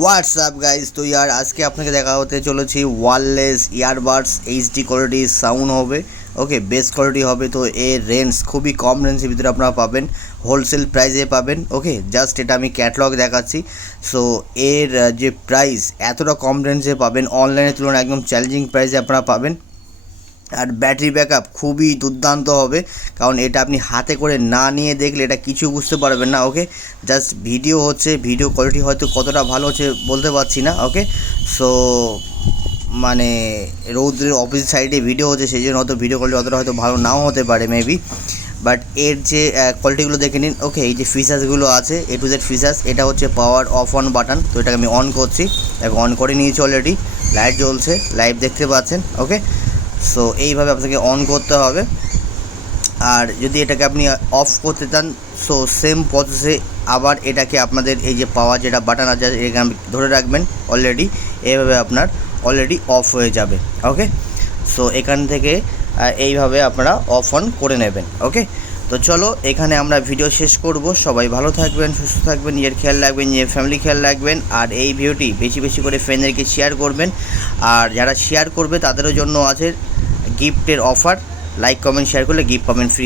WhatsApp guys, তো ইয়ার আজকে আপনাকে দেখা হতে চলেছি wireless earbuds HD quality sound হবে। ওকে, বেস্ট কোয়ালিটি হবে। তো এর রেঞ্জ খুবই কম রেঞ্জের ভিতরে আপনারা পাবেন, হোলসেল প্রাইসে পাবেন। ওকে, জাস্ট এটা আমি ক্যাটালগ দেখাচ্ছি। সো এর যে প্রাইস এতটা কম রেঞ্জে পাবেন, অনলাইনের তুলনায় একদম চ্যালেঞ্জিং প্রাইসে আপনারা পাবেন। আর ব্যাটারি ব্যাকআপ খুবই দুর্দান্ত হবে, কারণ এটা আপনি হাতে করে না নিয়ে দেখলে এটা কিছু বুঝতে পারবেন না। ওকে, জাস্ট ভিডিও হচ্ছে, ভিডিও কোয়ালিটি হয়তো কতটা ভালো হচ্ছে বলতে পারছি না। ওকে, সো মানে রৌদ্রের অপোজিট সাইডে ভিডিও হচ্ছে, সেই জন্য হয়তো ভিডিও কোয়ালিটি অতটা হয়তো ভালো নাও হতে পারে মেবি, বাট এর যে কোয়ালিটিগুলো দেখে নিন। ওকে, এই যে ফিচার্সগুলো আছে A to Z ফিচার্স, এটা হচ্ছে পাওয়ার অফ অন বাটন। তো এটাকে আমি অন করছি, দেখো অন করে নিয়েছি অলরেডি, লাইট জ্বলছে, লাইভ দেখতে পাচ্ছেন। ওকে, সো এইভাবে আপনাকে অন করতে হবে। আর যদি এটাকে আপনি অফ করতে চান, সো সেম প্রসেসে আবার এটাকে আপনাদের এই যে পাওয়ার যেটা বাটন আছে এখানে ধরে রাখবেন অলরেডি, এইভাবে আপনার অলরেডি অফ হয়ে যাবে। ওকে, সো এখান থেকে এইভাবে আপনারা অফ অন করে নেবেন। ওকে, তো চলো এখানে আমরা ভিডিও শেষ করব। সবাই ভালো থাকবেন, সুস্থ থাকবেন, নিজের খেয়াল রাখবেন, নিজের ফ্যামিলি খেয়াল রাখবেন। আর এই ভিডিওটি বেশি বেশি করে ফ্রেন্ডদেরকে শেয়ার করবেন। আর যারা শেয়ার করবে তাদেরও জন্য আছে গিফটের অফার, লাইক কমেন্ট শেয়ার করলে গিফট পাবেন ফ্রি।